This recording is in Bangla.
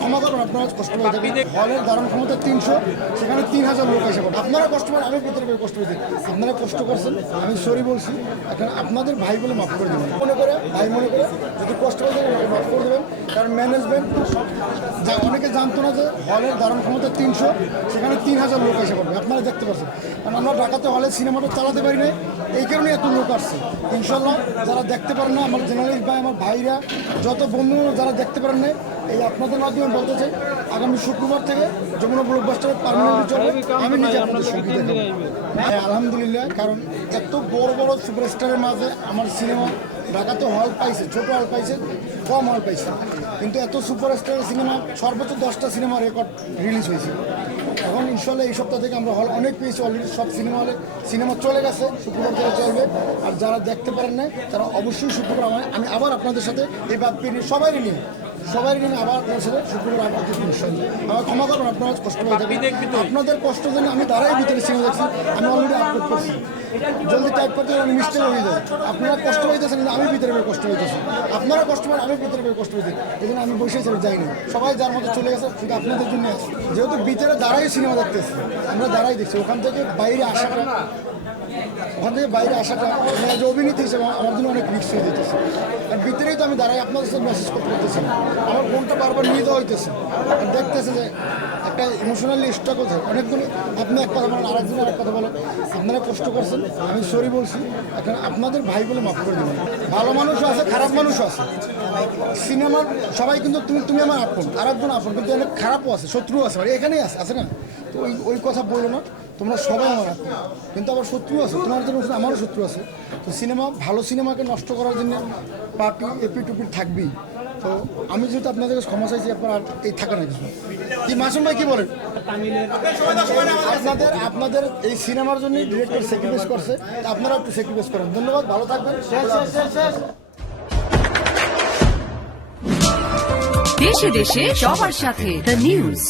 ক্ষমা করবেন, আপনারা কষ্ট পাই থাকেন। হলের ধারণ ক্ষমতা 300, সেখানে 3000 লোক এসে পড়ে। আপনারা কষ্ট পান, আমি ভিতরে কষ্ট পেয়েছি। আপনারা কষ্ট করছেন, আমি সরি বলছি। এখন আপনাদের ভাই বলে মাফ করে দেবেন, মনে করে ভাই মনে করে যদি কষ্ট করে থাকেন মাফ করে দেবেন। কারণ ম্যানেজমেন্ট যা অনেকে জানতো না যে হলের ধারণ ক্ষমতা 300, সেখানে 3000 লোক এসে পড়বে। আপনারা দেখতে পাচ্ছেন, কারণ আমরা ঢাকাতে হলে সিনেমাটা চালাতে পারি না, এই কারণে এত লোক আসছে। ইনশাল্লাহ যারা দেখতে পারেন না, আমার জেনারেলিস্ট ভাই, আমার ভাইরা, যত বন্ধু যারা দেখতে পারেন না, এই আপনাদের মাধ্যমে বলতে চাই, আগামী শুক্রবার থেকে যমুনা ব্লকবাস্টারে পার্মানেন্ট চলবে। আমি নিজে আপনাদের সুবিধা দেবো। হ্যাঁ, আলহামদুলিল্লাহ, কারণ এত বড় বড় সুপারস্টারের মাঝে আমার সিনেমা ঢাকাতে হল পাইছে, ছোট হল পাইছে, কম হল পাইছে, কিন্তু এত সুপারস্টারের সিনেমা সর্বোচ্চ 10টা সিনেমা রেকর্ড রিলিজ হয়েছে। এখন ইনশাল্লাহ এই সপ্তাহ থেকে আমরা হল অনেক পেয়েছি, অলরেডি সব সিনেমা হলে সিনেমা চলে গেছে, শুক্রবার থেকে চলবে। আর যারা দেখতে পারেন না তারা অবশ্যই শুক্রবার আমি আবার আপনাদের সাথে এই বাদ পেয়ে সবাই নিয়ে আবার আপনার সাথে শুক্রবার আবার আমার ক্ষমা করবেন, আপনারা কষ্ট পাই থাকেন। আপনাদের কষ্ট জন্য আমি দাঁড়াই ভিতরে সিনেমা দেখছি, আমি অলরেডি আপলোড করছি। জলদি টাইপ করতে আমি মিস্টেক হয়ে যায়। আপনারা কষ্ট পাইতেছেন, কিন্তু আমি ভিতরে কষ্ট পাইতেছি। আপনারা কষ্ট পান, আমি ভিতরে কষ্ট পাইছি। এই জন্য আমি বসে যাইনি, সবাই যার মতো চলে গেছে, শুধু আপনাদের জন্য আসছি। যেহেতু ভিতরে দাঁড়াই সিনেমা দেখতেছি, আমরা দাঁড়াই দেখছি। ওখান থেকে বাইরে আসাটা যে অভিনেত্রী হিসেবে আমার জন্য অনেক রিস্ক হয়ে যেতেছে। আর ভিতরেই তো আমি দাঁড়াই আপনাদের সাথে মেসেজ করতে পারতেছি না, আমার ফোনটা বারবার নিয়ে দেওয়া হইতেছে। আর দেখতেছে যে একটা ইমোশনালি স্টক হচ্ছে অনেকগুলো। আপনি এক কথা বলেন, আরেকজন আরেক কথা বলেন। আপনারা কষ্ট করছেন, আমি সরি বলছি। এখন আপনাদের ভাই বলে মাফ করে দেবেন। ভালো মানুষও আছে, খারাপ মানুষও আছে। সিনেমার সবাই কিন্তু তুমি আমার আপন, আরেকজন আপন, কিন্তু অনেক খারাপও আছে, শত্রুও আছে, এখানেই আছে না? তো ওই কথা বলো না, তোমরা সবাই আমার আপন, কিন্তু আবার শত্রু আছে, তোমার জন্য আমারও শত্রু আছে। তো ভালো সিনেমাকে নষ্ট করার জন্য পার্টি এপি টুপি থাকবেই। তো আমি যেহেতু আপনাদের কাছে ক্ষমা চাইছি, আপনার আর এই থাকা না কিছু। কি মাসুম ভাই কি বলেন? আপনাদের এই সিনেমার জন্য ডিরেক্টর স্যাক্রিফাইস করছে, আপনারা একটু স্যাক্রিফাইস করেন। ধন্যবাদ, ভালো থাকবেন। দেশে দেশে সবার সাথে দ্য নিউজ।